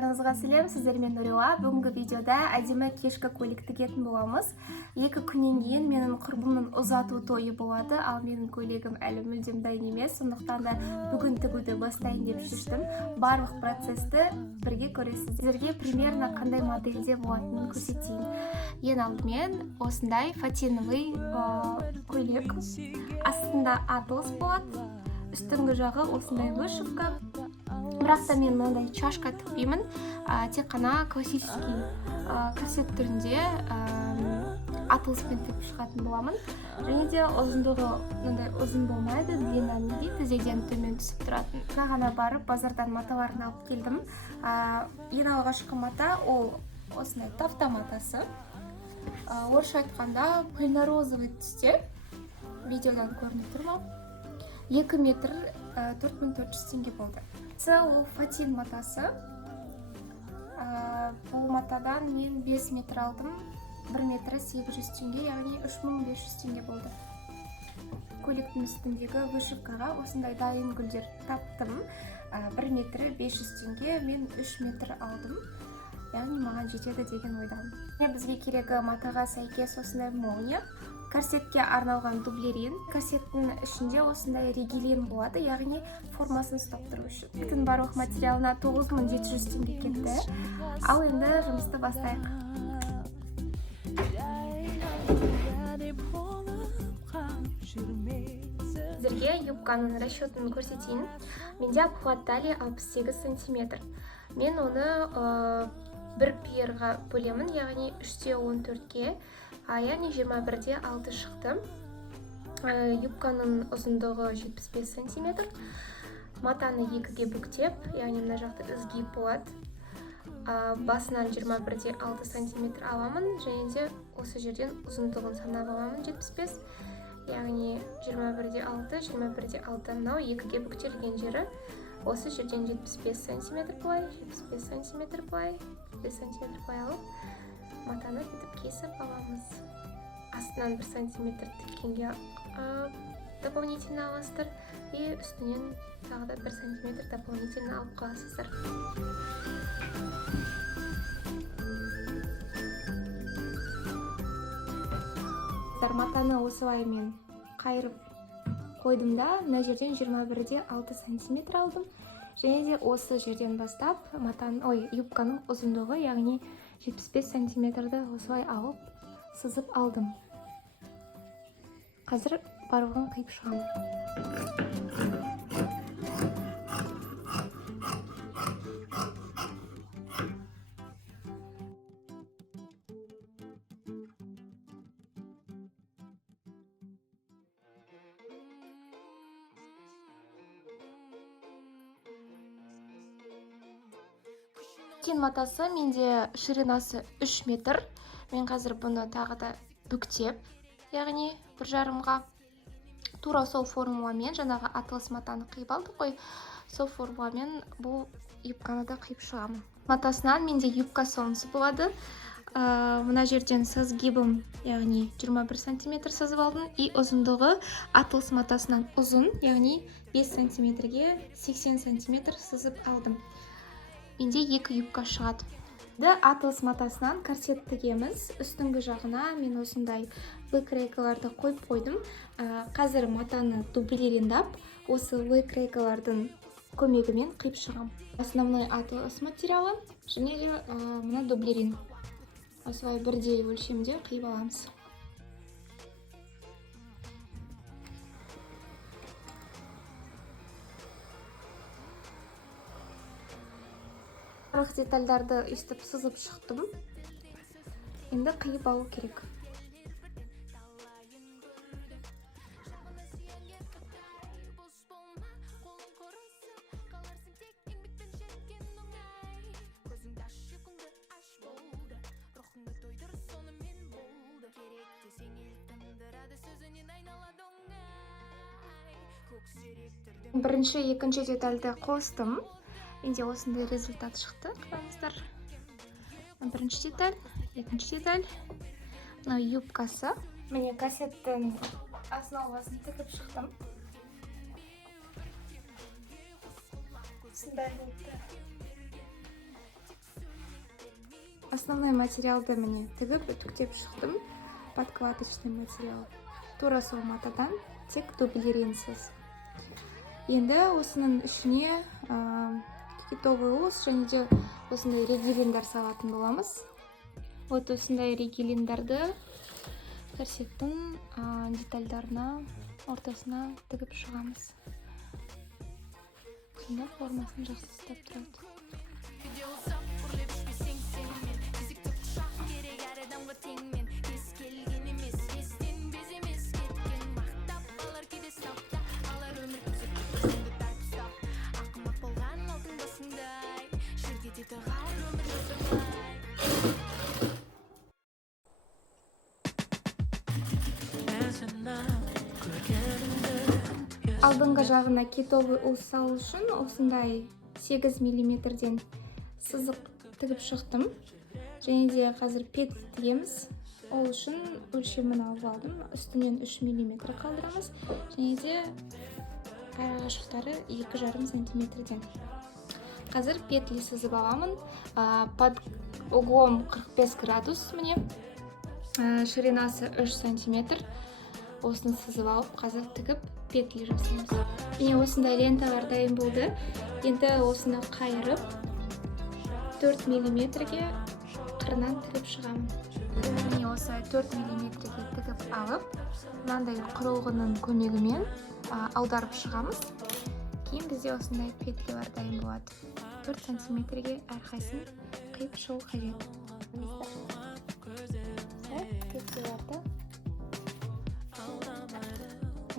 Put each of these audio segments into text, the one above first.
Барлықтарыңызға сәлем, сіздермен Нұрева. Бүгінгі видеода әдемі кешкі көйлек тігетін боламыз. 2 күннен кейін менің құрбымның ұзату тойы болады, ал менің көйлегім әлі мүлдем дайын емес. Сондықтан да бүгін тігуді бастайын деп шештім. Барлық процесті бірге көресіз. Сіздерге примерно қандай модельде болатынын көрсетейін. Ең алдымен осындай фатиновый көйлек. Астында атлас болады. Үстіңгі жағы осындай вышивка. Бірақ та мен мынандай чашка тікпеймін, тек қана классический корсет түрінде атласпен тігіп шығатын боламын. Және де ұзындығы мынандай ұзын болмайды, длина не дейді, тізеден төмен түсіп тұратын. Ғана барып базардан маталарын алып келдім. Ең алғашқы мата ол осындай тафта матасы. Орысша айтқанда пыльно-розовый түсте. Видеодан көрініп тұр ма? 2 метр 4400 теңге болды. Ол фатин матасы. Бұл матадан мен 5 метр алдым. 1 метрі 800 теңге, яғни 3500 теңге болды. Көйлектің үстіндегі вышивкаға осындай дайын гүлдер таптым. 1 метрі 500 теңге, мен 3 метр алдым. Яғни маған жетеді деген ойдамын. Бізге керегі матаға сәйкес осындай молния. Корсетке арналған дублерин. Корсеттің ішінде осындай ригелин болады, яғни формасын ұстап тұру үшін. Бүтін барлық материалына 9700 теңге кетті. Ал енді жұмысты бастайық. Сіздерге юбканың расчетін көрсетейін. Менде обхват талии 68 см. Мен оны бір пиерға бөлемін, яғни 3-14-ге. Яғни 21-6 шықты. Юбканың ұзындығы 75 см. Матаны 2-ге бүктеп, яғни мына жақта ізгип болады. Басынан 21-6 см аламын, және де осы жерден ұзындығын санап аламын 75. Яғни 21-6, 21-6, мынау 2-ге бүктелген жері. Осы жерден 75 см бұлай, 75 см бұлай, 5 см бұлай алып, матаны бітіп кесіп аламыз. Астынан 1 см тіккенге дополнительно аласыздар, и үстінен тағы да 1 см дополнительно алып қаласыздар. Матаны осылай мен қайырып қойдым да, мына жерден 21-6 см алдым. Және де осы жерден бастап юбканың ұзындығы, яғни 75 см-ді осылай алып, сызып алдым. Қазір барлығын қиып шығамын. Фатин матасы менде ширинасы 3 метр. Мен қазір бұны тағы да бүктеп, яғни 1,5-ға тура сол формуламен, жаңағы атлас матаны қиып алдық қой, сол формуламен бұл юбканы да қиып шығамын. Матасынан менде юбка сонысы болады. Мына жерден сызгибім, яғни 21 см сызып алдым, и ұзындығы атлас матасынан ұзын, яғни 5 см-ге 80 см сызып алдым. Менде 2 юбка шығады. Атлас матасынан корсет тігеміз. Үстіңгі жағына мен осындай выкройкаларды қойып қойдым. Қазір матаны дублериндап, осы выкройкалардың көмегімен қиып шығам. Основной атлас материалы, және де мына дублерин. Осылай бірдей өлшемде қиып аламыз. Барлық детальдарды үстіп сызып шықтым. Енді қиып алу керек. Бірінші, екінші детальді қостым. Менде осындай результат шықты, қараңыздар. Бірінші деталь, екінші деталь. Мынау юбкасы. Міне корсеттің основасын тігіп шықтым. Осындай болды. Основной материалды міне тігіп үтіктеп шықтым. Подкладочный материал. Тура сол матадан, тек дублеренсіз. Енді осының ішіне китовый уыз және де осындай регелиндар салатын боламыз. Вот осындай регелиндарды корсеттің детальдарына, ортасына тігіп шығамыз. Şimdi formasını жақсы ұстап тұрады. Алдыңғы жағына китовый уыз салу үшін осындай 8 мм-ден сызық тігіп шықтым. Және де қазір пет тігеміз. Ол үшін өлшемін алып алдым. Үстінен 3 мм қалдырамыз. Және де арақашықтары 2,5 см-ден. Қазір петли сызып аламын. Под углом 45 градус міне. Ширинасы 3 см. Осыны сызып алып, қазір тігіп петли жасаймыз. Міне осындай ленталар дайын болды. Енді осыны қайырып 4 мм-ге қырынан тігіп шығамын. Міне осы 4 мм-ге тігіп алып, мынандай құрылғының көмегімен аударып шығамыз. Кейін бізде осындай петлилар дайын болады. 4 см-ге әрқайсысын қиып шығу қажет. Петлиларды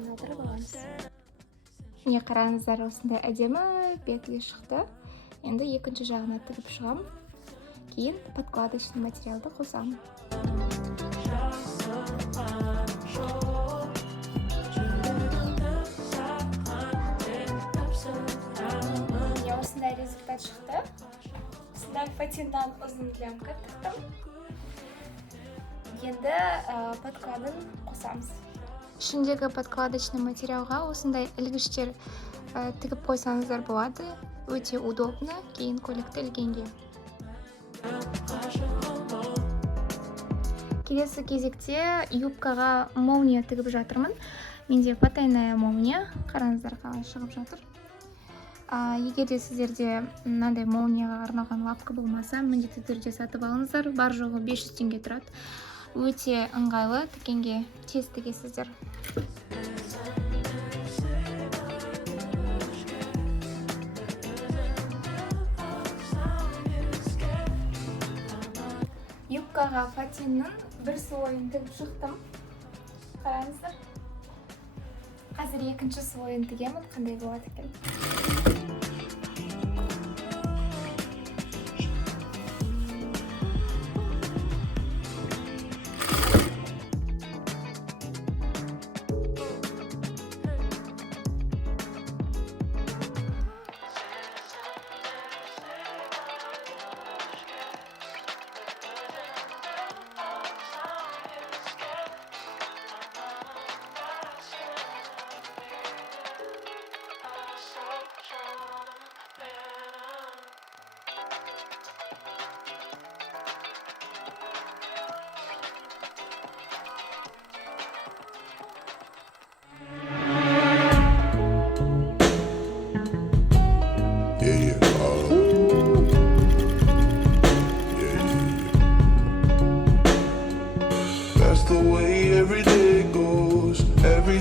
айналдырып аламыз. Міне қараңыздар, осындай әдемі петли шықты. Енді екінші жағына тігіп шығамын. Кейін подкладочный материалды қосамын. Міне осындай результат шықты. Осындай фатиннан ұзын лямка тіктім. Енді подкладын қосамыз. Ішіндегі подкладочный материалға осындай ілгіштер тігіп қойсаңыздар болады. Өте удобны, кейін көйлекті ілгенге. Келесі кезекте юбкаға молния тігіп жатырмын. Менде потайная молния. Қараңыздар қалай шығып жатыр. Егер де сіздерде мынандай молнияға арналған лапка болмаса, міндетті түрде сатып алыңыздар. Бар жоғы 500 теңге тұрады. Өте ыңғайлы, тікенге тез тігесіздер. Юбкаға фатиннің бір слойын тігіп шықтым. Қараңыздар. Қазір екінші слойын тігемін, қандай болады екен.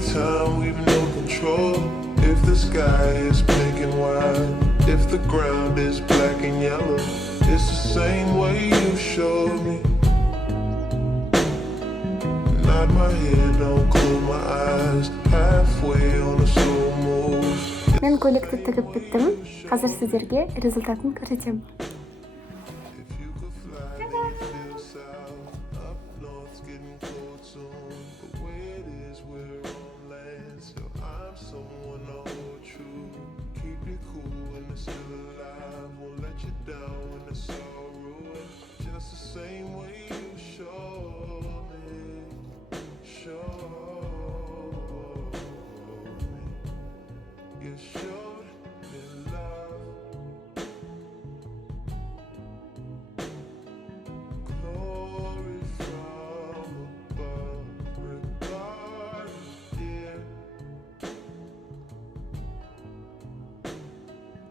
Time we've no control. If the sky is pink and white, if the ground is black and yellow, it's the same way you showed me. Nod my head, don't close my eyes. Halfway on a slow move. Мен көйлекті тігіп біттім. Қазір сіздерге результатын көрсетемін.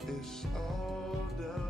It's all down